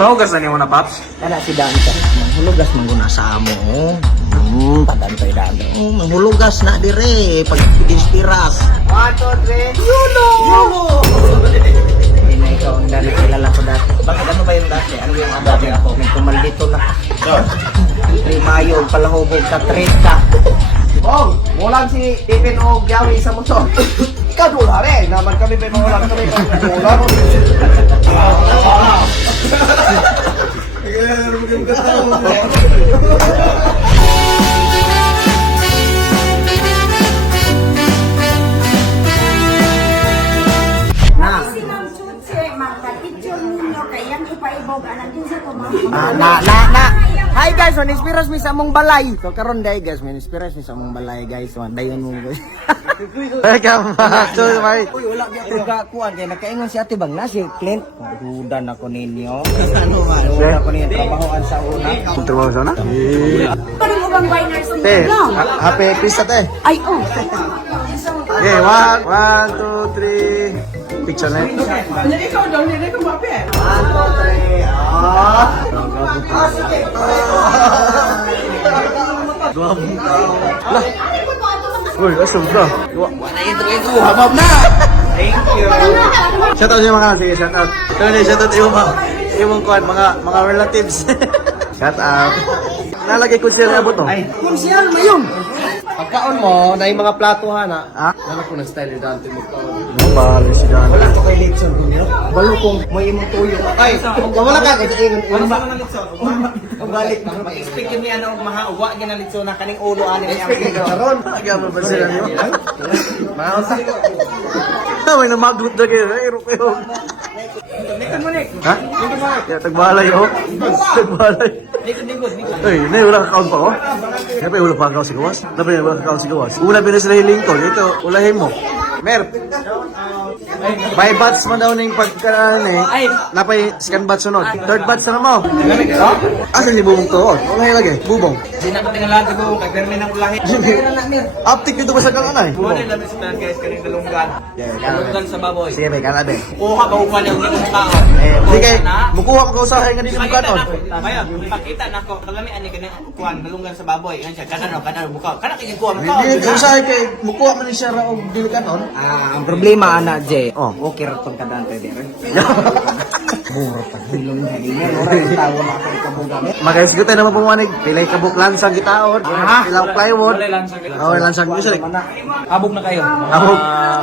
Pahugas na niyo na, Paps? Kana si Dante, manghulugas manguna sa amo. Padantoy dado. Manghulugas na dire pag inspiras. 1 2 3. Yulo. Hindi na ikaw ang dali kilala ko dati. Bakit ano ba yung dati? Ano yung ang dati ako? May kumaldito na. 3 Mayo, palahubog ka, 3 ka. Bong, mulang si Tipin o Gyawi sa motor. Ikaw dula rin. Naman kami may mga kami dula. Hi guys, man inspiras mi sa among balay. So karon day guys, man inspiras mi sa among balay guys. Man dayon mo guys. Welcome back to my... Uy, wala gyud ka kuan kay nakaingon si Ate Bang na si Clint. Dudan ako ninyo. Ano man, wala ko ni trabahoan sa una. Trabaho sana? Parang ubang biners din. Te, happy pista te. Ay, oh. Okay, 1, 2, 3. Picture na. 1 2 3. Lah. Uy, asam ka. Wala intro habab na. Thank you. Shout out sa mga, sige, shout out. Ito na, shout out yung kuhan, mga relatives. Shout out. Nalagay ko siya abot to. Ay, konsyal mo yun. Pagkaon mo, na yung mga plato ha na. Ha? Nanak ko na style yung Dante mo. Ano ba, si Dan? Wala ko kay Litson niyo. Balo kong may imong tuyo. Ay, wala ka. Ano ba? Ang balik na. Expect yun niya na mahauwa ginalitso na kaning ulo ani niya. Karon. Agama ba sila niyo? Mahal sa. May namaglot na kayo. Ay, iro kayo. Nikon mo nik. Ha? Kaya tagbalay oh. Tagbalay. Nikon. Ay, nay, wala ka-count pa oh. Kaya pa, wala pa ang si Gawas. Dapat wala ka-count si Gawas. Una pinas na hiling ko. Ito, ulahin mo. Mer. By batch mo daw ng pagkaan eh. Napay second batch sunod. Third batch na mo. Asan si Bubong to? Ulahin lagi. Bubong. Di na katingalan ko kay Permi nang ulahi. Aptik dito ba sa kananay? Kuha nila mi sa guys kaning dalunggan. Dalunggan sa baboy. Sige, may kanabe. Kuha ba upan yung mga tao. Sige, mukuha ko sa akin nga dito mo kanon. Kaya, pakita na ko kalami ani kani kuan dalunggan sa baboy. Yan siya kanano buka. Kana kini kuha mo. Hindi, kung sa akin kay mukuha man ni siya ra og dili kanon. Ang problema ana Jay. Oh, okay ra tong kadante dire. Mura pa hilong na niya. Mura yung tawo na ako ikabugamit. Makayos tayo naman pumanig. Pilay kabuk lansang gitaon. Ilang plywood. Oh, lansang gusto rin. Abog na kayo. Abog.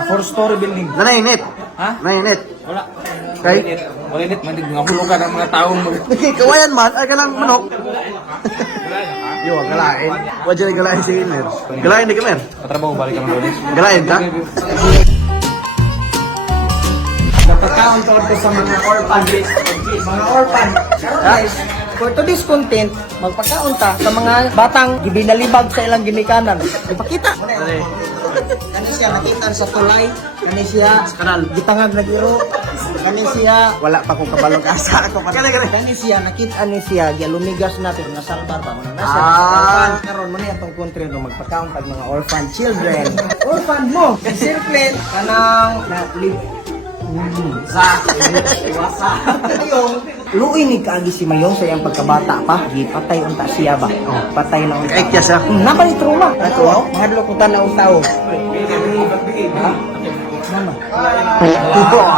4-story building. Nanainit. Ha? Nanainit. Wala. Kay? Wala nit man din nga hulugan ang mga taong mo. Kawayan man, ay kanang manok. Yo, galain. Wadya na galain si Iner. Galain di ka, Mer. Katrabaho balik ka doon. Galain ka? Napagkaon ko lang sa mga orphan. Mga orphan. Guys, for today's content, magpagkaon ta sa mga batang gibinalibag sa ilang ginikanan. Ipakita. Kani siya nakita sa tulay, kani siya sa kanal gitangag nagiro, kani siya wala pa kong kabalog asa ako pa. Kani siya nakita ni siya gialumigas natin na salbar pa mga nasa. Karon mo ni atong country no magpakaon pag mga orphan children. Orphan mo, circle kanang na sa iwasa. Yung luoy ni kaagi si Mayong sa iyang pagkabata pa, gipatay unta siya ba? Patay na unta. Kaikya siya. Napay trauma. Ato, mahadlo ko tanaw tao.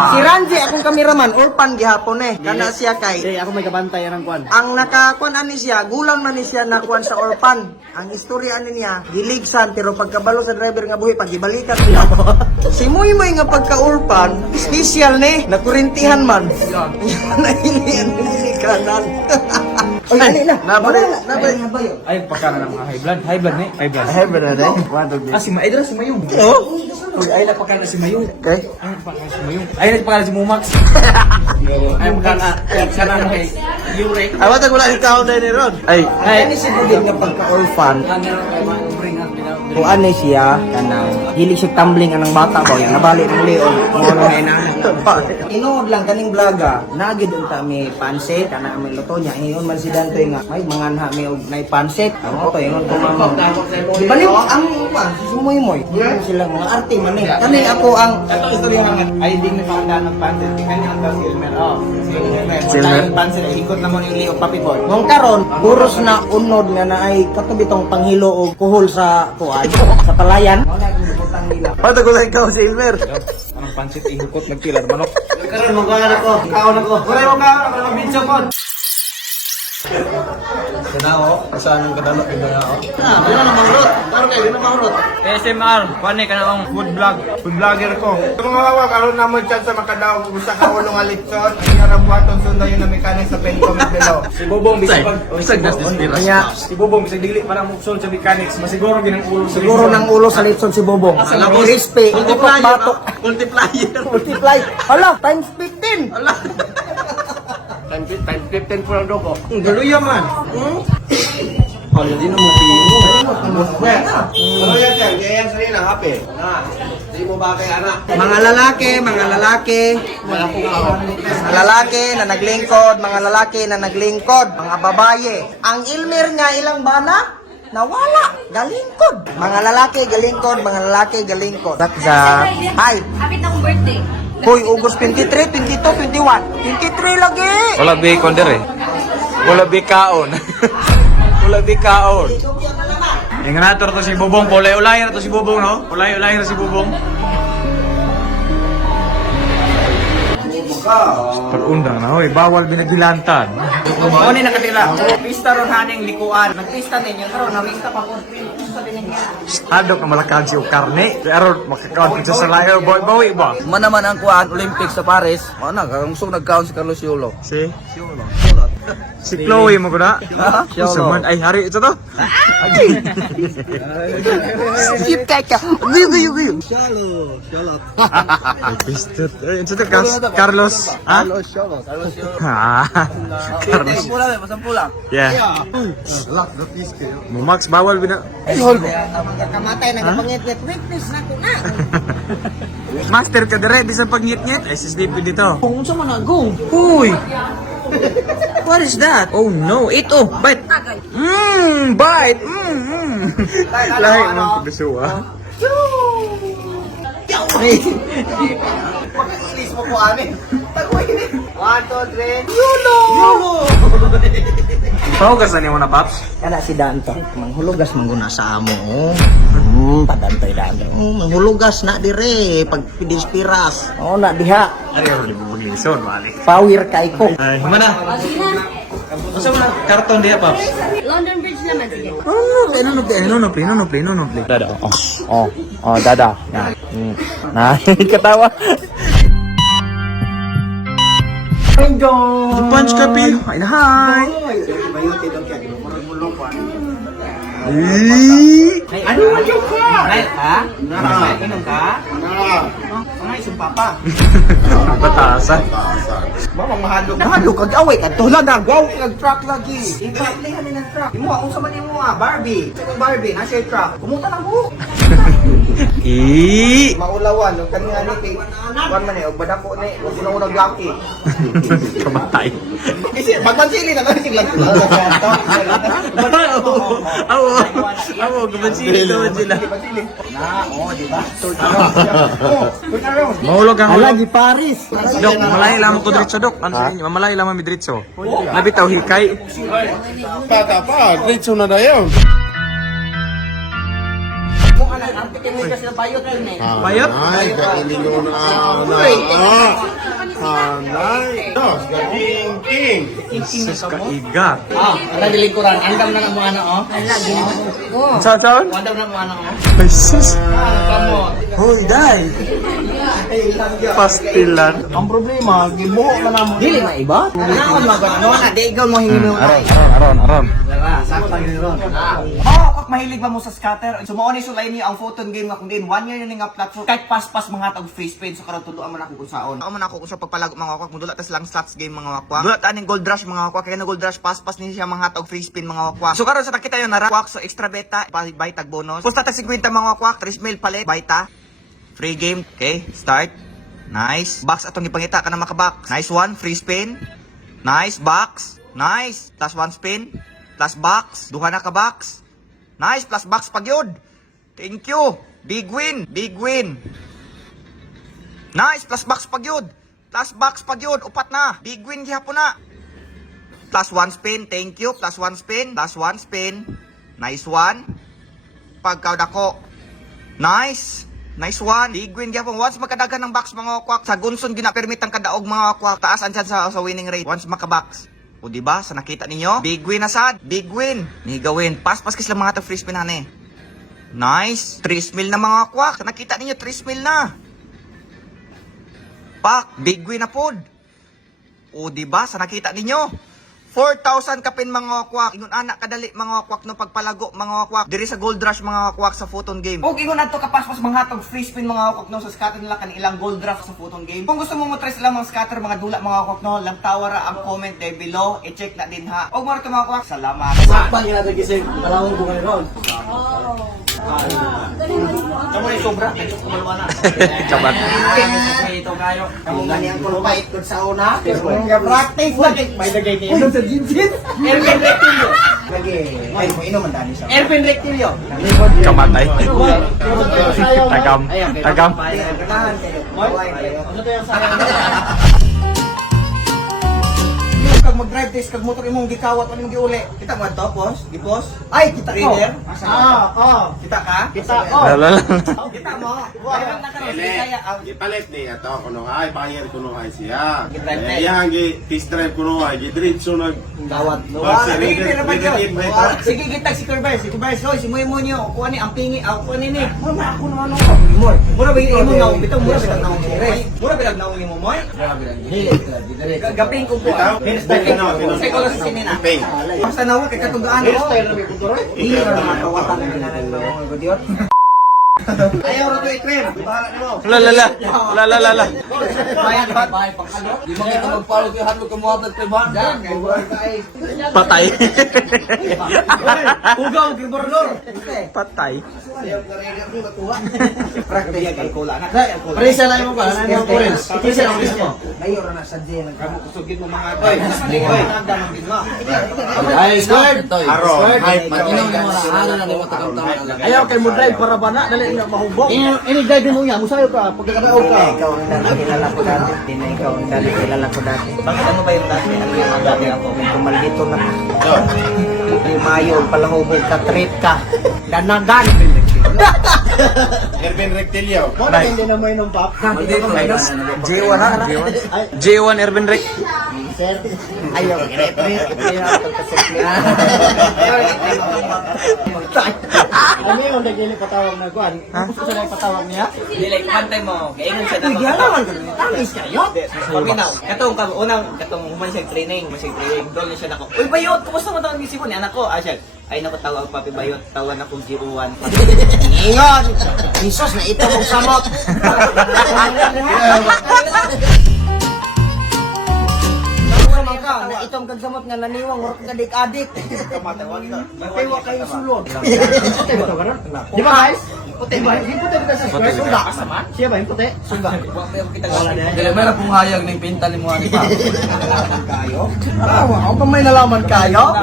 Si Ranji akong kameraman, orphan gihapon eh. Kana siya kay. Ako may kabantay ang kwan. Ang nakakuan ani siya, gulang man ni siya nakuan sa orphan. Ang istorya ani niya, giligsan pero pagkabalo sa driver nga buhi pagibalikan niya. Si Moy nga pagka-orphan, special ni, nakurintihan man. Nahili kanan. Ay, na. Nabalik. Ay, pagkana ng mga high blood. High blood ni. High blood. Ay, ba na rin? Si Maidra, si Mayong. Oh? Ay, napakana si Mayong. Okay. Ay, napakana si Mayong. Ay, napakana si Mumax. Ay, napakana. Sana na kay Yurek. Ay, watag wala yung kaon na ni Ron. Ay. Kani si Budin nga pagka-orphan, kung ano siya, kanang hili siya tumbling anang bata ba, yung nabalik ng leon, kung ano na inahan. Inood lang kaning vloga, nagid unta mi pansit, kana mi luto niya, ingon man si Dantoy nga, ay mga anha mi og nay pansit, amo to, ingon ko mama. Di balik ang sumoy-moy, sila mga arte man eh. Kani ako ang Ito istorya ng ay di na pakanda ng pansit. Kanya ang Silmer. Oh. Silver. Pansin ikot na mo ni Leo Papipon. Nung karon, buros na unod nga na ay katubitong panghilo o kuhol sa kuan sa palayan. Mo na yung butang nila. Pato ko lang ikaw, Silver. Anong pansit ihukot nagpilar manok? Karon mo kaon ako. Kaon ako. Pare mo ka, ako video ko. Kanao, saan yung kadalo? Ano na mahurot? Karon kay na mahurot. SMR, kuan ka na ang food vlog. Food vlogger ko. Kung mawawa, karoon na mo dyan sa makadaw kung sa kaulong alitson. Ang narabuhaton sundo yun na mechanics sa pen comment below. Si Bobong, bisag Bisag nas dispiras. Kanya si Bobong, bisag dili parang muksol sa mechanics. Masiguro ginang ulo sa siguro ng ulo sa litson si Bobong. Crispy, utok batok. Multiplier. Multiply. Hala, times 15. Time 15 po lang doko. Galuya man. Ano din mo Ano yan yan? Yan sa rin ang happy. Di mo ba kay anak? Mga lalaki na naglingkod, mga lalaki na naglingkod, mga babaye. Ang Ilmer niya ilang bana? Nawala, galingkod. Mga lalaki galingkod, mga lalaki galingkod. That's hi. Happy na akong birthday. Hoy, August 23, 22, 21. 23 lagi. Wala bacon dire. Wala bikaon. Wala bikaon. Yung nato to si Bubong, ulay na to si Bubong, no? Ulay na si Bubong. Pag-undang na, hoy, bawal binagilantan. Ano ni nakatila? Pista ron haning likuan. Nagpista ninyo karon na mista pa ko. Pista din niya. Adok na malakad si Karne. Pero makakaon sa salayo, bawi ba? Man naman ang kuan Olympics sa Paris. Ano na, kung nagkaon si Carlos Yulo. Si Chloe mo ko na? Siolo. Ay, hari ito to? Skip kaka. Guyo. Ay, pistot. Ay, ito to, Carlos. Ha? Carlos Yulo. Ha? Carlos. Pula, masampula. Yeah. Max, bawal bina. Kamatay na kapangit-ngit. Witness na ko na. Master ka dire, bisan pag ngit-ngit. Ay, SSDP dito. Kung sa managong. Uy! What is that? Oh no, ito, bite. Bite. Lahi mo gusto ah. Please mo po amin. Taguin. 1, 2, 3. Yulo! Pahugasan niyo na, Paps? Kana si Danto. Manghulugas mangguna sa amo. Padantoy Danto. Manghulugas na dire. Pag pidispiras. Oo na diha. Ay, maglison, mali. Power kay ko. Ay, mana? Masa mo na karton diya, Paps? London Bridge naman, sige. No, play. Dada. Dada. Nah, ketawa. Punch kapi. Hi. Ano yung ka? Ha? Inom ka? Ay, sumpapa. Batasan. Mamang mahalo. Mahalo kag away ka tulad na wow kag truck lagi. Ipa-playhan ni ng truck. Imo ang sa man imo Barbie. Sa Barbie na siya truck. Kumuta na mo. Maulawan ng kanina ni kay wan man og badako ni og sinunag laki. Kamatay. Kasi magpansili na kasi lang. Awo, gumansili naman sila. Na, di ba? Mahulog ang Ala hulog. di Paris. Dok, mamalay lamang ko diretso, Dok. Ano sa inyo? Mamalay lamang mi diretso. Nabitaw hikay. Kung anak ang pitin mo kasi bayot yun eh. Bayot? Ay, kailino na. Hanay. Dos, gaging king. Sus ka iga. Ana dilingkuran, andam na mo ana oh. Ala ginawa ko. Saan? Andam na mo ana oh. Ay, sus. Kamo. Hoy, day. Pastilan. Ang problema, gibuho na namo. Dili na iba? Ano ba ano na di ikaw mo hingi mo. Aron. Sakto yun ron. Kak mahilig ba mo sa scatter? Sumuon ni sulay niyo ang photon game nga kung din 1 year yun nga platform. Kahit pas mga tag face paint so karon tuduan man ako kung saon. Ako man ako kung sa pagpalago mga wakwak, mudula tas lang slots game mga wakwak. Dula taning gold rush mga wakwak, kaya na gold rush pas ni siya mga hatog free spin mga wakwak. So karon sa takita yon na wakwak, so extra beta, buy tag bonus. Pusta tag 50 mga wakwak, 3 mil palit, baita. Free game, okay, start. Nice. Box atong ipangita ka na makabox. Nice one, free spin. Nice box. Nice. Plus 1 spin. Plus box. Duha na ka box. Nice, plus box pagyod. Thank you. Big win. Nice, plus box pagyod. Last box pa yun, upat na. Big win gihapon na. Plus 1 spin, thank you. Plus 1 spin, plus 1 spin. Nice one. Pagkadako. Nice. Nice one. Big win gyapon. Once makadagan ng box mga wakwak, sa gunson ginapermit ang kadaog mga wakwak. Taas ang chance sa winning rate. Once makabox. O diba, sa nakita ninyo? Big win na sad. Big win. Nigawin. Pas kis lang mga free spin hane. Nice. 3 mil na mga wakwak. Sa nakita ninyo, 3 mil na. Pak, big win na pod. O diba, sa nakita ninyo? 4,000 kapin mga wakwak. Ingon anak kadali mga wakwak no pagpalago mga wakwak. Diri sa Gold Rush mga wakwak sa Photon Game. Og ingon adto kapaspas mga hatog free spin mga wakwak no sa scatter nila kan ilang Gold Rush sa Photon Game. Kung gusto mo mo try sila mga scatter mga dula mga wakwak no, lang tawara ang comment there below. I-check na din ha. Og mo mga wakwak, salamat. Sakpan nga natin kasi palawang ko ngayon ron. Kamu ay sobra, medyo kumalwana. Kabat. Ito kayo. Kamu nga niyang kulpait ko sa una. Practice lagi. May lagay niyo sa jinjin. Erwin Rectilio. Lagi. Ay, mo inom ang dani sa. Erwin Rectilio. Kamatay. Tagam. Tagam. Ano to yung sayang? Kag mag-drive test kag motor imong gikawat ano imong giuli. Kita mo ato, boss? Gipos? Ay, kita ko. Reader? Kita ka? Kita Lala. Kita mo. Ayun na karon Ele, kaya gipalit ni ato kuno ay bayer kuno ay siya. Gi-drive test. Iyang gi test drive kuno ay gidritso nag Gawat. Reader ba ito? Sige, kitag si Curbers. Si Curbers, oy, si mo niyo. Kuha ni ang pingi, kuha ni ni. Mura ako no ano. Mura ba imo na bitaw mura ba na mura ba na mo mo? Gaping ko po. Say ko lang sa sinina. Ping. Basta nawa kay katugaan ko. Hindi na makawatan ng ginanan mo gudiot. Ayaw ra to i-cream. Bahala nimo. Lala. Bayad ba? Bayad pangkalo. Di mo kita magpalog yung handog kang mga tagtriban. Patay. Ugaw gobernador. Patay. Praktiya kay cola na. Presa lang mo ba? Ano yung orange? Presa lang mo. Mayor na sa din. Kamu kusugin mo mga Oy, nagdamang din mo. Ay, squared. Aro, hype man. Matinaw ni mo na ano na ni mo tagang taon. Ayaw kay mo drive para ba na dali na mahubog. Ini drive mo niya, musayo ka pagkakadaog ka. Ikaw ang nakilala ko dati. Hindi na ikaw ang nakilala ko dati. Bakit ano ba yung dati? Ano yung dati ako? Kung maldito na. Mayo, palahubog ka, trip ka. Danagan. Erben Rectilio. Mo na hindi na mo inom pap. Maldito na J1 ha? J1 Erben Rec. Sir, ayaw Ano yung nagili patawag na kuan? Gusto sa patawag niya? Dili, pantay mo. Kaingon siya Hindi alaman ko. Tamis kayo. Paminaw. Katong human siya training. Doon na siya nako. Uy, Bayot! Kumusta mo tawag ni Simon? Anak ko. Siya. Ay, naku, tawag Papi Bayot. Tawan akong 01. Ingon! Jesus na ito mong samot! Na itong kagsamot nga naniwang work ka dik-adik. Mapiwa kayo sulod. Di ba guys? Puti ba? Yung puti ba sa square? Suga. Siya ba yung puti? Suga. Dili may na pong hayag ning pinta ni mo ani pa. Kayo? Ako pa may nalaman kayo?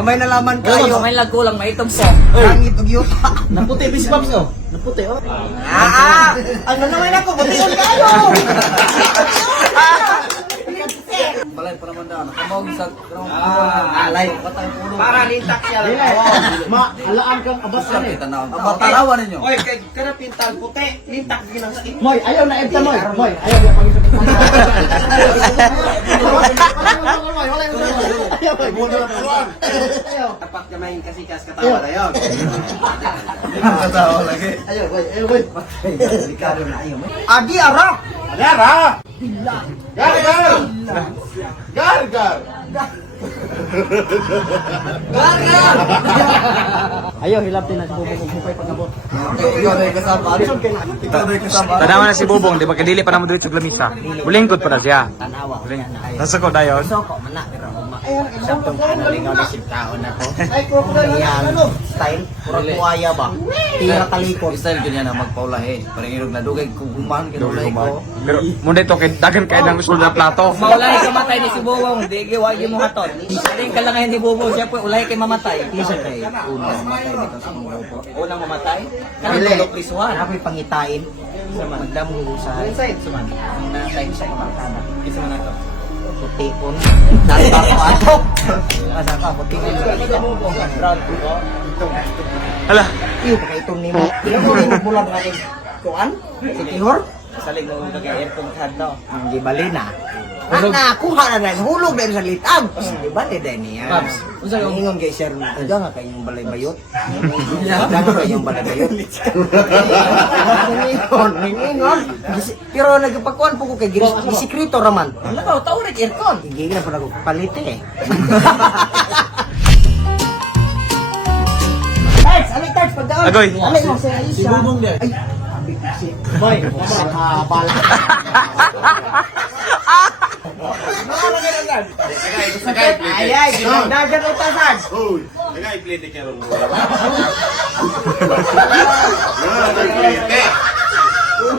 May nalaman kayo. May lagkulang, may itong po. Langit og yuta. Naputi bis paps no. Naputi oh. Ano naman ako? Butiyon kayo! Balay pa naman daw. Nakamawag sa Alay. Para lintak siya lang. Halaan kang abas sa kita na. Tarawan ninyo. Oy, kada pintal puti, lintak ginang sakit. Moy, ayaw na edta moy. Moy, ayaw na pag Tapak kamay kasi kas katawa na yon. Katawa lagi. Ayo, boy. Ricardo na ayo. Adi ara. Adara! Gar! Ayo, hilap din ang bubong kung hupay pagabot. Ikaw na yung kasama. Ikaw na yung kasama. Tanawa na si Bubong, di ba kadili pa naman dito sa lamisa. Bulingkod pa na siya. Tanawa. Nasa ko dayon. So ko man na pero saktong kanalingaw na sibtaon ako. Ay, crocodile ano? Style, puro buhaya ba? Tira talikod. Style ganyan na magpaulahe. Parang irog na dugay kuguman kinulay ko. Pero muna ito, dagan kayo ng gusto na plato. Maulay ka matay ni si Bubong. Di wagi mo haton. Saling ka lang ngayon ni Bubong. Siya po, ulay kay mamatay. Isa kay una matay nito sa mga grupo. Unang mamatay. Dili. Kanang plus 1. Ako'y pangitain. magdamo sa inside suman. Na time sa imakana. Isa man ato. Putikon. Nalpa ko ato. Asa ka putikon. Brown ko. Hala. Iyo pa itong nimo. Ilang mo nimo bulan natin. Kuan? Si Tihor? Salig mo kay aircon had no. Hindi bali na. Ana, kuha na rin. Hulog na rin sa litag. Di ba, din niya? Pops, unsa yung- Ingon kay sir, ada nga kayong balay bayot. Ada nga kayong balay bayot. Ingon. Pero nagpakuan po ko kay sikreto raman. Ano ba, taurik aircon. Hindi na po nagpalit eh. Tarts, amay tarts, pagdaon. Agoy. Amay mo, sa ayos siya. Ay, abig si. Boy, bala. Ay, ay, ginagdagan mo tasan. Uy, nag-i-play ka ron mo.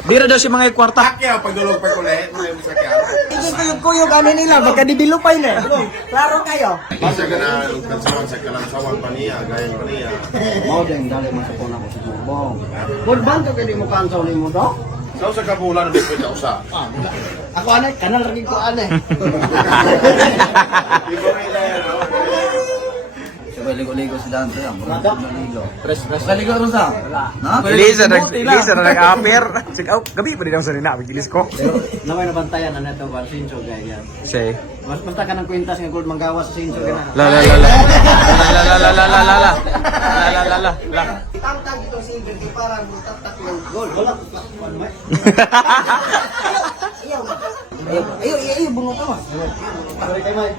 Dira daw si mga kwarta. Sakyaw, pagdulog pa ko lahat, mga yung sakyaw. Hindi kuyog-kuyog ano nila, magkadibilupay na. Klaro kayo. Basta ka na, kansawan sa kalansawan pa niya, gayang pa niya. Mau din dali mo sa kuna ko sa Bong. Bulban to kay mo kansaw ni mo do? Sa usa ka bulan, may pwede usa. Ako anay, kanal rin ko anay. Sabay ligo-ligo si Dante. Ligo. Press. Ligo ron sa? Na? Lisa na nag-appear. Sigaw, gabi pa din ang sanina, bigilis ko. Namay nabantayan na neto ba Sincho gaya. Say. Basta ka ng kwintas nga gold manggawa sa Sincho kana. La la la la. La la la la la la la. La la la la. Tang-tang itong silver di parang tatak ng gold. Wala ko platform mo. Ayaw, bungo ka mas. Sorry kay Mike.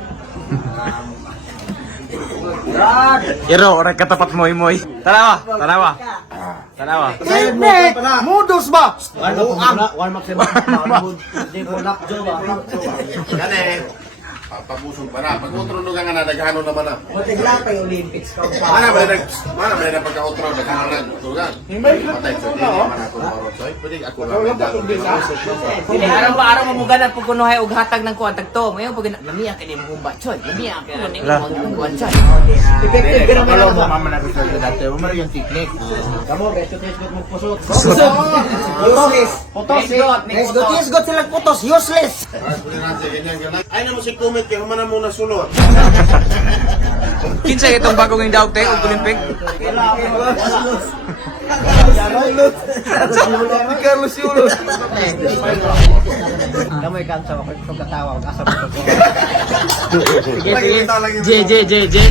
Iro, oray katapat mo imoy. Tanawa. Picnic! Modus ba? Warm up sa Di ko nakjo ba? Kani, papabusog pa na. Pag-utro nung nga na, naghano naman na. Matigla pa yung Olympics ka. Mana ba na pagka-utro, naghano na, tugan. Matay sa dili, mana ko marotsoy. Pwede ako na may dalo. Dili araw pa araw mamuganat pug kuno hay og hatag ng kuan tagto. Mayon pug lamiya kini mo ba choy. Lamiya kini mo kuan choy. Effective ka naman ako. Mama na ko sa dati. Umar yung technique. Kamu, beto tesgot mo pusot. Useless. Putos. Tesgot silang putos. Useless. Ay naman si Kumit, kaya humana muna sulot. Kinsa itong bagong yung daog tayo, Olympic? Carlos Yulo. Kamoy kansa ako kung katawa. Asa mo to? Sige.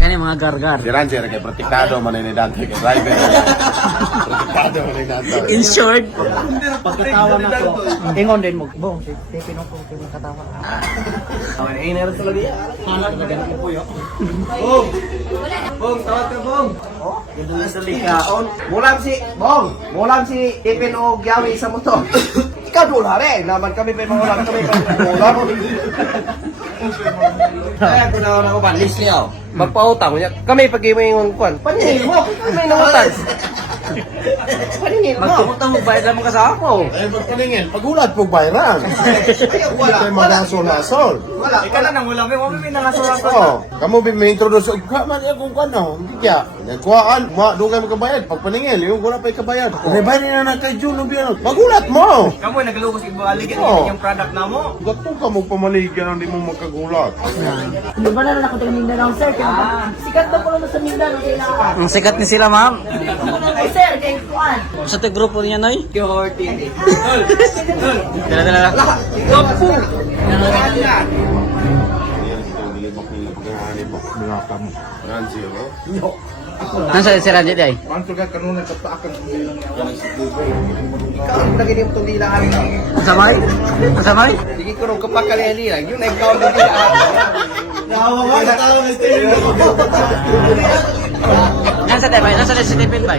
Kani mga gargar. Si Ranger, kaya protektado man ni Dante, kaya driver. Protektado man ni Dante. In short, Pagkatawa na ko. Ingon din mo. Bong, tipin ako kung katawa. Iner talaga yan. Hanak na ganun po yun. Bong, tawag ka Bong. Oh, yun na sa likaon. Mulang si Tipin o Gyawi sa motor. Ikaw doon hare. Naman kami pa yung mga ulam. Kami pa yung ulam. Kaya ko na ako ba? List niya. Magpautang niya. Kami pag yung kwan. Paningin mo. Kami nangutan. Paningin mo. Magpaputang mo bayad naman ka sa ako. Ay, magpaningin, pagulat po bayran. Wala tayo magasol-asol. Ikaw na nang ulam, mo may nangasura ko. Oo, kamu bi-introduce, ka man akong kano, hindi kaya. Nagkuhaan, doon kayo magkabayad. Pag paningin, yung wala pa ikabayad. Nabayad na kay June, magulat mo. Kamo naglugos ibaligid Oo. yung product na mo. Gatong ka mo pamaligyan, hindi mo magkagulat. Di ba na ako tayo Mindanao, sir? Sikat ba pala sa Mindanao? ang sikat ni sila, ma'am. Ay, sir, kay Juan. Sa te grupo niya, Noy? Kiyore TV. Dala. Nasa si Ranjit ay? Ikaw, lagi din itong dila kami. Ang samay? Sige ko nung kapakalihan nila. Yun ay ikaw na dila. Nasa tayo ba? Nasa si Stephen ba?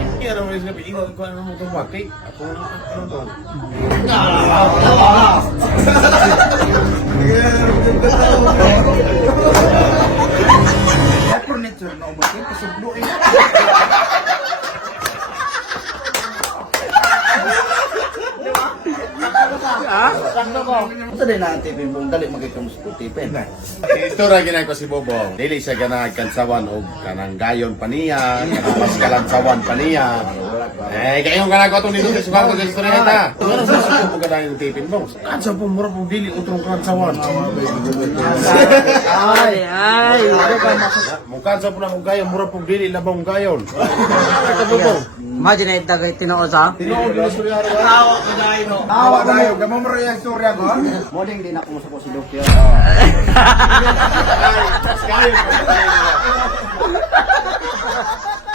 Ito din natin, Pimpong. Dali magkikamus po, Tipin. Ito ra ginay ko si Bobong. Dili siya ganag kansawan o kanang gayon pa niya, kanang mas kalansawan pa niya. Kayo ka nagkotong dito sa sukan ko sa istoreta. Ano sa sukan mo ganahin ng tipin mo? Kansa po mura pong dili utrong kansawan. Ay. Mukha sa po na kong gayon, mura pong dili labang gayon. Ito po po. Imagine tagay tinoo sa. Tinood din istorya rin. Tawa tayo. Gamang mo rin yung storya ko. Modeng din ako sa po si Dokyo.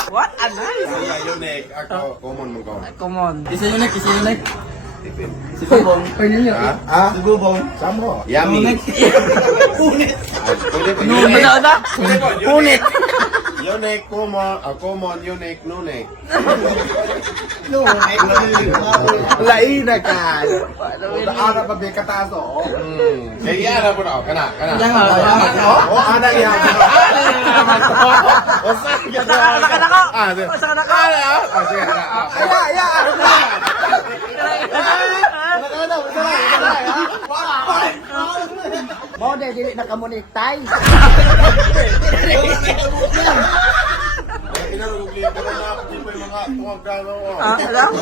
What a nice. Unique. Ako, common mo ko. Come on. Isa unik. Si Bubong. Si Bubong. Samo. Yummy. Punit. Punit. Unique, common, unique, nunik. Laina ka. Ana pa ba kataso? Sige, ana po na. Kana. Oh, ana yan. Mode dili nakamonetize.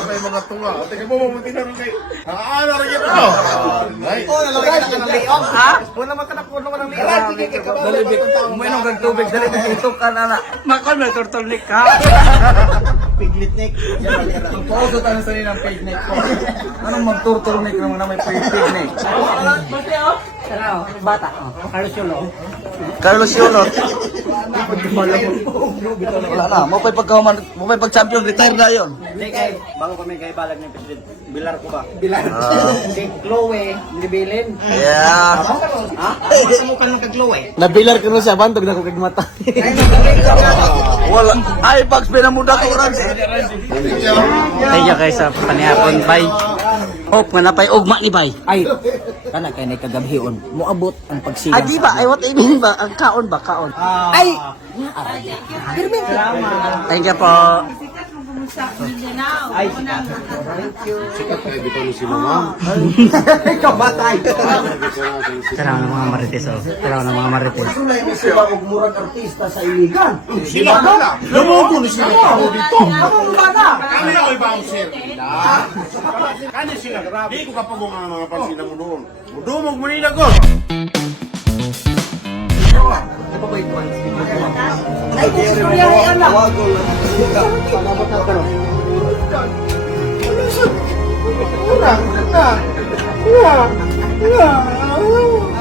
May mga tunga. Tingnan mo, mamunti na rin kay... Ano rin ito? Oh, lalagay ka ng liog. Ha? Wala naman ka na puno ka ng liog. Dalibig. Uminom kang tubig, dalibig ito ka na. Makon may turtleneck ka. Piglitnik. Pauso tayo sa ng page net ko. Anong mag-turtleneck naman na may page net? Bata. Carlos Yolot. Wala na. Mo pa'y pag-champion, retire na yun. Hindi kay, bago kami kay balag ng president. Bilar ko ba? Si Chloe, nibilin. Yeah. Mo ka nang kag-Chloe. Nabilar ka nun siya, bantog na ko kagmata. Wala. Ay, Pags, pinamuda ko rin. Kaya kay sa panihapon, bay. Hope nga napay ugma ni bay. Ay, kana kay nay kagabhion. Muabot ang pagsilang. Di ba? Ay, what I mean ba? Ang kaon ba? Kaon. Ay, Thank you po. Sikat kayo dito ni si Mama. kabatay. Taraw ng mga marites, oh. Taraw ng mga marites. Sila og murag artista sa iligan. Sila na. Lumogo ni sila tao dito. Ako ba? Kami na ko'y bouncer. Kani sila, grabe. Di ko kapagong ang mga pansina mo doon. Mudumog mo nila ko. Ay, kung istorya ay anak.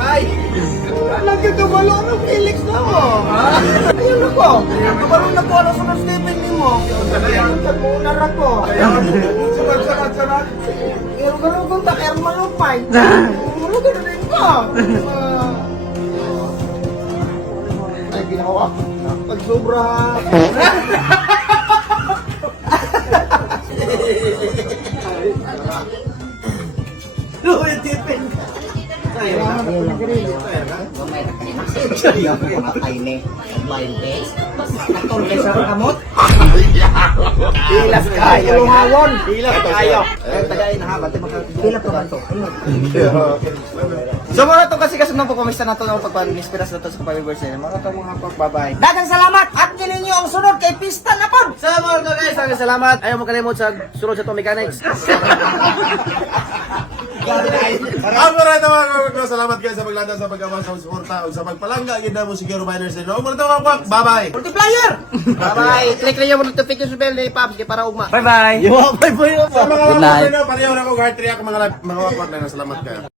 Ay, nagkakabalo ng Felix na mo. Ayun ako. Nagkabalo na ko ano sa Stephen ni mo. Nagkabunar ako. Sarat. Pero gano'n kung takir malupay. Ano gano'n ko? Ay, ginawa. Pagsobra. Luwi tipin. Pilas kayo. Lumawon. Pilas kayo. Tagayin na ha. Bati pilas pa man to. So mga to kasi kasunod po kumista na to na pagpag-inspiras na to sa pag-anniversary. Mga to mga pag-babay. Dagang salamat at kininyo ang sunod kay Pista na po. Salamat guys. Dagang salamat. Ayaw mo kalimot sa sunod sa to mechanics. Ang mga ito mga kapag salamat guys sa paglandan sa paggawa sa suporta o sa pagpalangga. Ganda mo siguro miners din. Huwag mo na ito mga bye-bye. Multiplier. Bye-bye. Click niyo mo notification bell ni Pops kay para ugma. Bye-bye. Sa mga Good night. pareho na ako, guard 3 ako mga wakwak na salamat kayo.